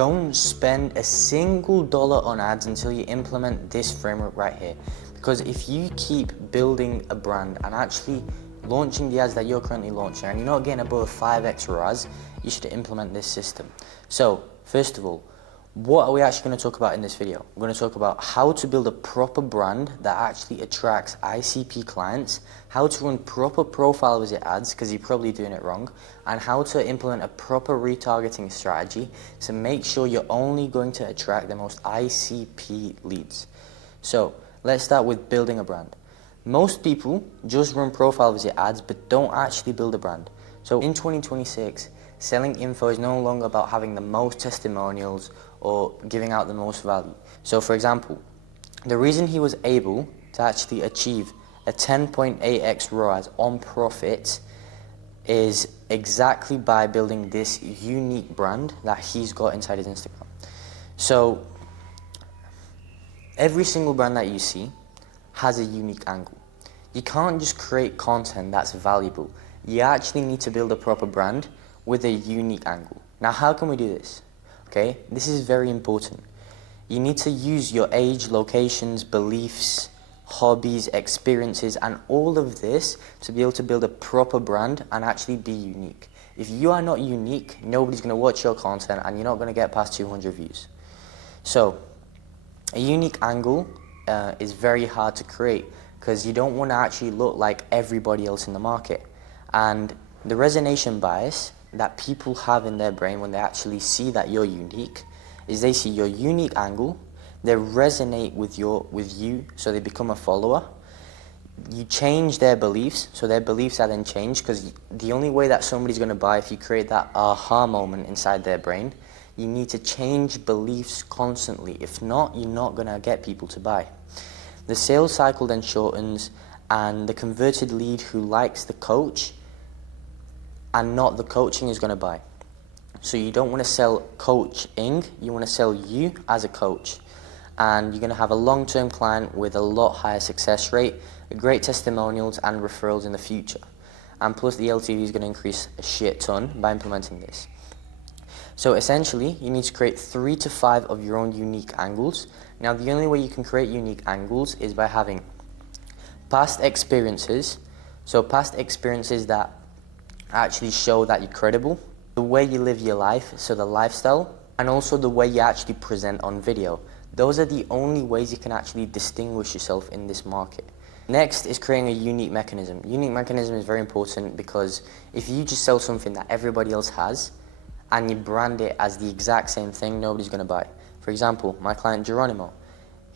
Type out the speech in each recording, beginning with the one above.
Don't spend a single dollar on ads until you implement this framework right here. Because if you keep building a brand and actually launching the ads that you're currently launching and you're not getting above 5x ROAS, you should implement this system. So, first of all, what are we actually going to talk about in this video? We're going to talk about how to build a proper brand that actually attracts ICP clients, how to run proper profile visit ads, because you're probably doing it wrong, and how to implement a proper retargeting strategy to make sure you're only going to attract the most ICP leads. So, let's start with building a brand. Most people just run profile visit ads but don't actually build a brand. So in 2026, selling info is no longer about having the most testimonials or giving out the most value. So for example, the reason he was able to actually achieve a 10.8x ROAS on profit is exactly by building this unique brand that he's got inside his Instagram. So every single brand that you see has a unique angle. You can't just create content that's valuable. You actually need to build a proper brand with a unique angle. Now, how can we do this? Okay, this is very important. You need to use your age, locations, beliefs, hobbies, experiences, and all of this to be able to build a proper brand and actually be unique. If you are not unique, nobody's going to watch your content and you're not going to get past 200 views. So, a unique angle is very hard to create because you don't want to actually look like everybody else in the market. And the resonation bias that people have in their brain when they actually see that you're unique is they see your unique angle, they resonate with you, so they become a follower. You change their beliefs, so their beliefs are then changed, because the only way that somebody's going to buy, if you create that aha moment inside their brain, you need to change beliefs constantly. If not, you're not going to get people to buy. The sales cycle then shortens, and the converted lead who likes the coach and not the coaching is going to buy. So you don't want to sell coaching, you want to sell you as a coach. And you're going to have a long-term client with a lot higher success rate, great testimonials and referrals in the future. And plus the LTV is going to increase a shit ton by implementing this. So essentially, you need to create 3 to 5 of your own unique angles. Now, the only way you can create unique angles is by having past experiences. So past experiences that actually show that you're credible, the way you live your life, so the lifestyle, and also the way you actually present on video. Those are the only ways you can actually distinguish yourself in this market. Next is creating a unique mechanism. Unique mechanism is very important because if you just sell something that everybody else has and you brand it as the exact same thing, nobody's going to buy. For example, my client Geronimo,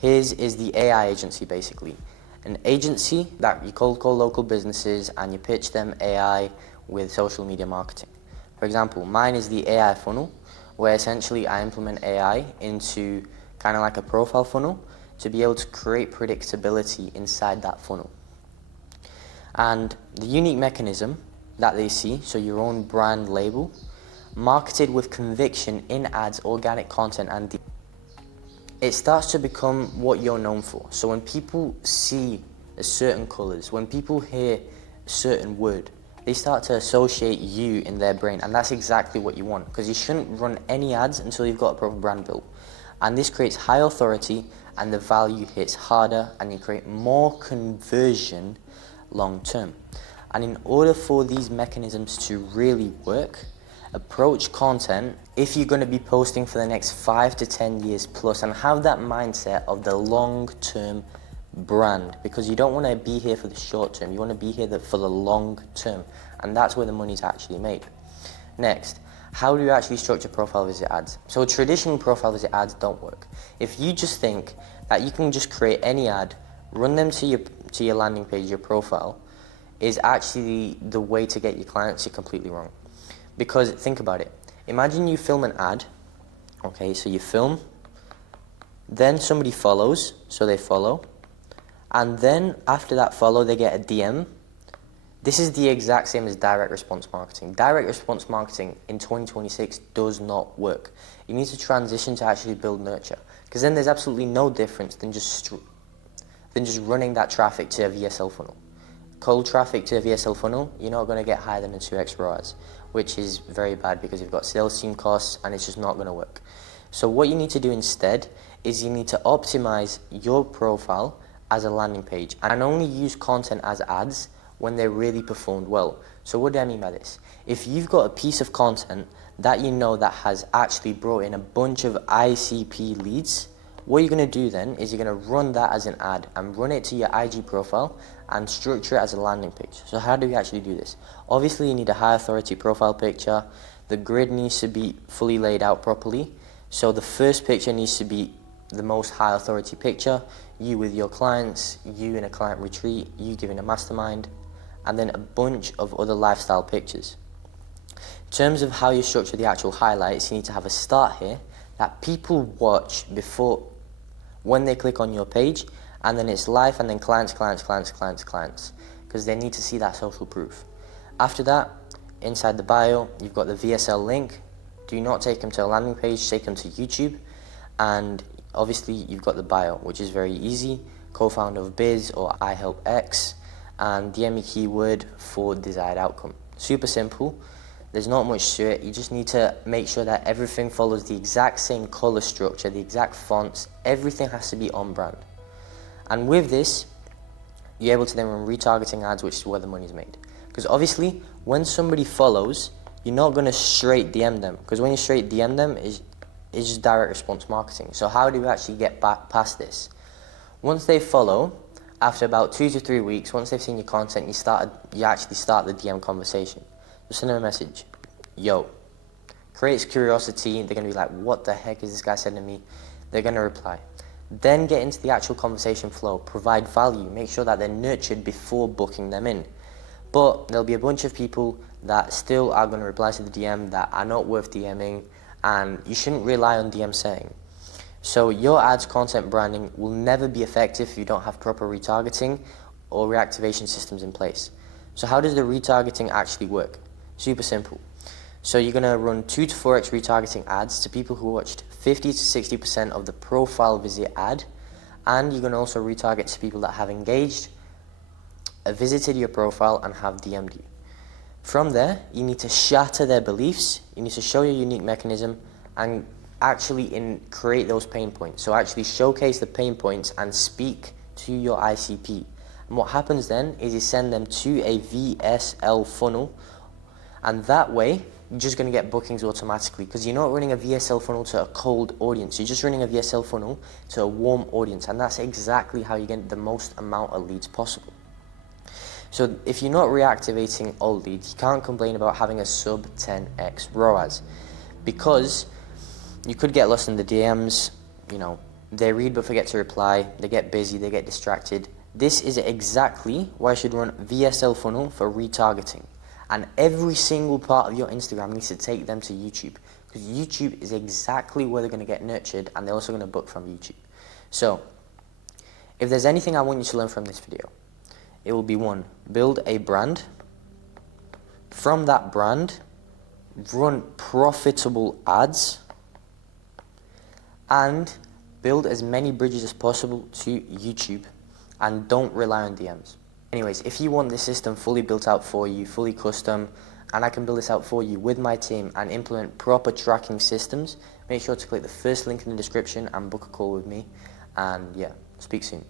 his is the AI agency basically. An agency that you cold call local businesses and you pitch them AI with social media marketing. For example, mine is the AI funnel, where essentially I implement AI into kind of like a profile funnel to be able to create predictability inside that funnel. And the unique mechanism that they see, so your own brand label, marketed with conviction in ads, organic content, and it starts to become what you're known for. So when people see certain colors, when people hear a certain word, they start to associate you in their brain, and that's exactly what you want, because you shouldn't run any ads until you've got a proper brand built. And this creates high authority, and the value hits harder, and you create more conversion long term. And in order for these mechanisms to really work, approach content, if you're going to be posting for the next 5 to 10 years plus, and have that mindset of the long-term brand, because you don't want to be here for the short term, you want to be here for the long term, and that's where the money's actually made. Next, how do you actually structure profile visit ads? So traditional profile visit ads don't work. If you just think that you can just create any ad, run them to your landing page, your profile, is actually the way to get your clients, you're completely wrong. Because think about it, imagine you film an ad, okay, so you film, then somebody follows, so they follow, and then after that follow they get a DM. This is the exact same as direct response marketing. Direct response marketing in 2026 does not work. You need to transition to actually build nurture, because then there's absolutely no difference than just running that traffic to a VSL funnel. cold traffic to a VSL funnel, you're not going to get higher than a 2x ROAS, which is very bad because you've got sales team costs and it's just not going to work. So what you need to do instead is you need to optimize your profile as a landing page and only use content as ads when they really performed well. So what do I mean by this? If you've got a piece of content that you know that has actually brought in a bunch of ICP leads, what you're going to do then is you're going to run that as an ad and run it to your IG profile and structure it as a landing page. So how do we actually do this? Obviously you need a high authority profile picture. The grid needs to be fully laid out properly. So the first picture needs to be the most high authority picture, you with your clients, you in a client retreat, you giving a mastermind, and then a bunch of other lifestyle pictures. In terms of how you structure the actual highlights, you need to have a start here that people watch before, when they click on your page, and then it's live and then clients, because they need to see that social proof. After that, inside the bio, you've got the VSL link. Do not take them to a landing page, take them to YouTube, and obviously you've got the bio, which is very easy, co-founder of Biz or I Help X, and the ME keyword for desired outcome. Super simple. There's not much to it. You just need to make sure that everything follows the exact same color structure, the exact fonts. Everything has to be on brand. And with this, you're able to then run retargeting ads, which is where the money's made. Because obviously, when somebody follows, you're not going to straight DM them. Because when you straight DM them, it's just direct response marketing. So how do you actually get back past this? Once they follow, after about 2 to 3 weeks, once they've seen your content, you actually start the DM conversation. Just send them a message. Yo. Creates curiosity. They're going to be like, what the heck is this guy sending me? They're going to reply. Then get into the actual conversation flow. Provide value. Make sure that they're nurtured before booking them in. But there'll be a bunch of people that still are going to reply to the DM that are not worth DMing, and you shouldn't rely on DM saying. So your ads content branding will never be effective if you don't have proper retargeting or reactivation systems in place. So how does the retargeting actually work? Super simple. So you're going to run 2 to 4x retargeting ads to people who watched 50 to 60% of the profile visit ad, and you're going to also retarget to people that have engaged, visited your profile, and have DM'd you. From there, you need to shatter their beliefs, you need to show your unique mechanism, and actually create those pain points. So actually showcase the pain points and speak to your ICP. And what happens then is you send them to a VSL funnel, and that way you're just going to get bookings automatically because you're not running a VSL funnel to a cold audience. You're just running a VSL funnel to a warm audience, and that's exactly how you get the most amount of leads possible. So if you're not reactivating old leads, you can't complain about having a sub 10x ROAS, because you could get lost in the DMs, they read but forget to reply, they get busy, they get distracted. This is exactly why you should run VSL funnel for retargeting. And every single part of your Instagram needs to take them to YouTube, because YouTube is exactly where they're going to get nurtured, and they're also going to book from YouTube. So if there's anything I want you to learn from this video, it will be 1, build a brand. From that brand, run profitable ads, and build as many bridges as possible to YouTube, and don't rely on DMs. Anyways, if you want this system fully built out for you, fully custom, and I can build this out for you with my team and implement proper tracking systems, make sure to click the first link in the description and book a call with me. And yeah, speak soon.